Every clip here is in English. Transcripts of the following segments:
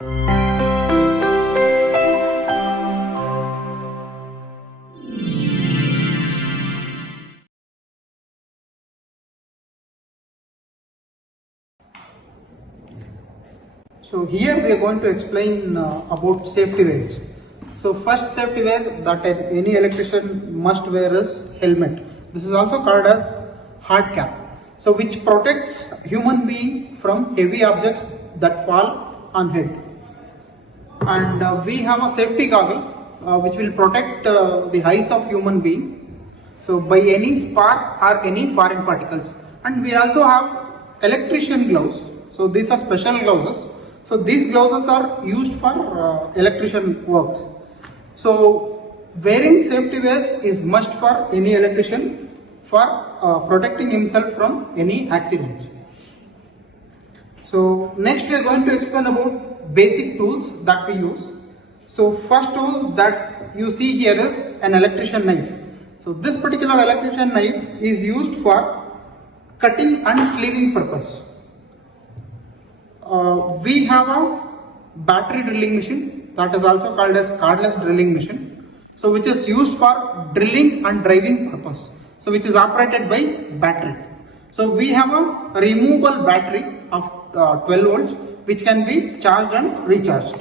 So here we are going to explain about safety wears. So first safety wear that any electrician must wear is helmet. This is also called as hard cap. So which protects human being from heavy objects that fall on head. And we have a safety goggle which will protect the eyes of human being. So by any spark or any foreign particles. And we also have electrician gloves. So these are special gloves. So these gloves are used for electrician works. So wearing safety wears is must for any electrician for protecting himself from any accident. So next we are going to explain about basic tools that we use. So first tool that you see here is an electrician knife. So this particular electrician knife is used for cutting and sleeving purpose. We have a battery drilling machine that is also called as cordless drilling machine. So which is used for drilling and driving purpose. So which is operated by battery. So we have a removable battery of 12 volts which can be charged and recharged.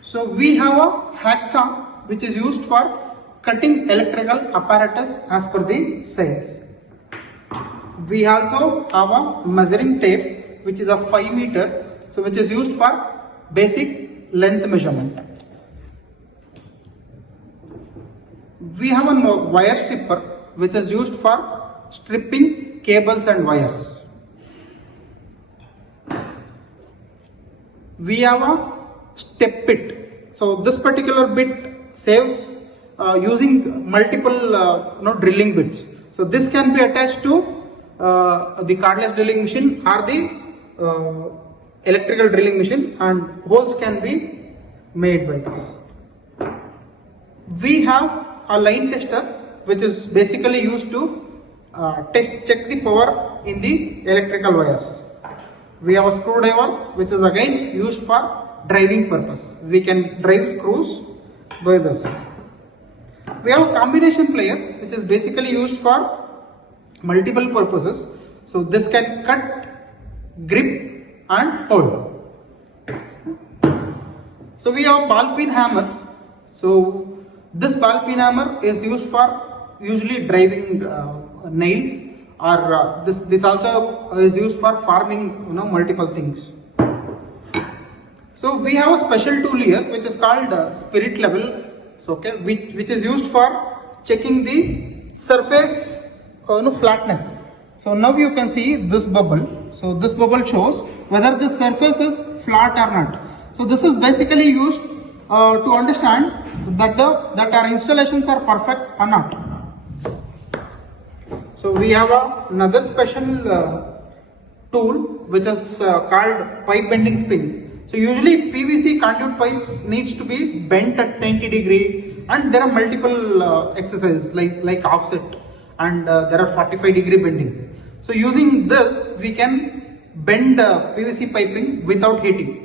So we have a hacksaw which is used for cutting electrical apparatus as per the size. We also have a measuring tape which is a 5 meter, so which is used for basic length measurement. We have a wire stripper which is used for stripping cables and wires. We have a step bit. So this particular bit saves using multiple drilling bits. So this can be attached to the cordless drilling machine or the electrical drilling machine, and holes can be made by this. We have a line tester which is basically used to check the power in the electrical wires. We have a screwdriver which is again used for driving purpose. We can drive screws by this. We have a combination plier which is basically used for multiple purposes. So this can cut, grip and hold. So we have ball peen hammer. So this ball peen hammer is used for usually driving nails, or this also is used for forming multiple things. So we have a special tool here which is called spirit level. So which is used for checking the surface flatness. So now you can see this bubble. So this bubble shows whether the surface is flat or not. So this is basically used to understand that our installations are perfect or not. So we have another special tool which is called pipe bending spring. So usually PVC conduit pipes needs to be bent at 90 degree, and there are multiple exercises like offset, and there are 45-degree bending. So using this we can bend PVC piping without heating.